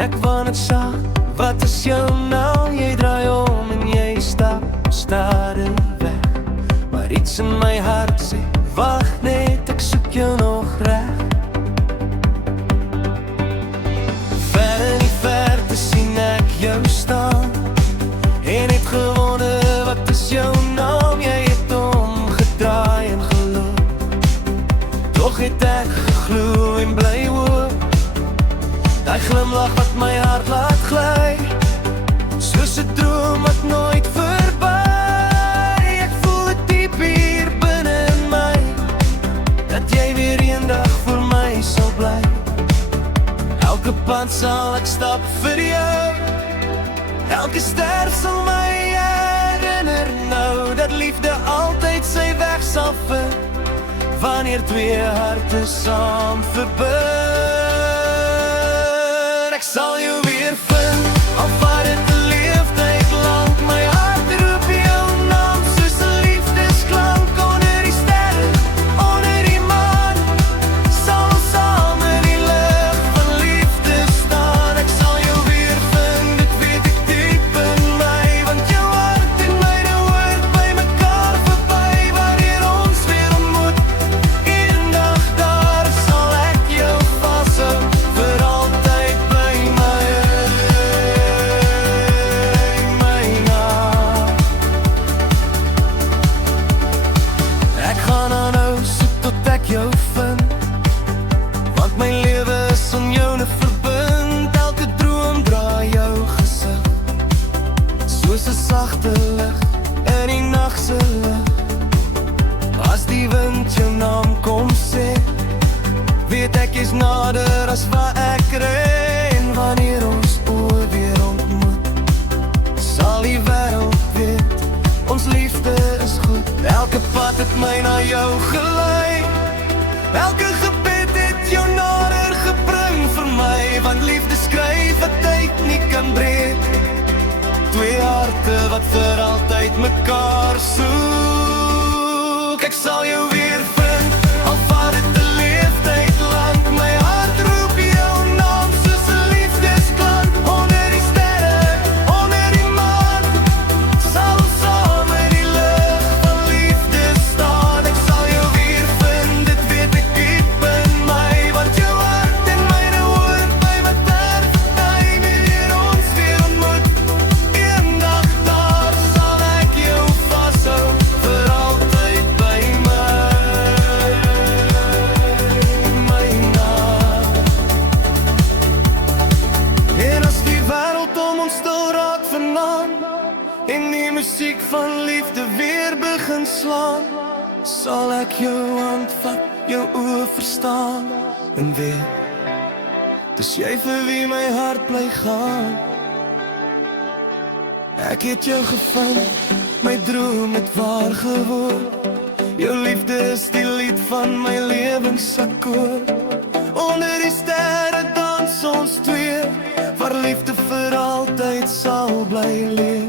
Ek wou net sag, wat is jou naam? Jy draai om en jy stap stadig weg. Maar iets in my hart sê, wag net, ek soek jou nog reg. Ver in die verte sien ek jou staan en het gewonder, wat is jou naam? Jy het omgedraai en geloop, toch het ek geglo en bly hoop. Die glimlach wat my hart laat gly, soos 'n droom wat nooit verby. Ek voel het diep hier binne in my, dat jy weer eendag vir my sal bly. Elke pad sal ek stap vir jou, elke ster sal my herinner nou, dat liefde altyd sy weg sal vind, wanneer twee harte saam verbind. Ek sal jou weer vind, al vat het 'n leeftyd lank. My hart roep jou naam, soos 'n liefdesklank. Onder die sterre, onder die maan, sal ons saam in die lig van liefde staan. Ek sal jou weer vind, dit weet ek diep in my, want jou hart en myne hoort by mekaar verby. Wanneer ons weer ontmoet, eendag daar sal ek jou vashou, vir altyd by my naam. Ek gaan aanhou soek tot ek jou vind, want my lewe is aan joune verbind. Elke droom draai jou gesig, soos 'n sagte lig in die nagse lig. As die wind jou naam kom sê, weet ek is nader as wat ek ren. En wanneer ons oë weer ontmoet, sal die wêreld weet, ons liefde is goed. Elke pad het my na jou gelei, elke gebed het jou nader gebring vir my, want liefde skryf wat tyd nie kan breek. Twee harte wat vir altyd mekaar soek. Ek sal jou weer vind, al vat het 'n leeftyd lank. My hart roep jou naam, soos 'n liefdesklank. Onder die sterre, onder die maan, sal ons saam in die lig van liefde staan. Ek sal jou weer vind, dit weet ek diep in my, want jou hart en myne hoort by mekaar verby. Wanneer ons weer ontmoet, eendag daar sal ek jou vashou, vir altyd by my naam. En as die wêreld om ons stil raak vanaand, en die musiek van liefde weer begin slaan, sal ek jou hand vat, jou oë verstaan, en weet, dis jy vir wie my hart bly gaan. Ek het jou gevind, my droom het waar geword. Jou liefde is die lied van my lewensakkoord. Onder die sterre dans ons twee, waar liefde vir altyd sal bly leef.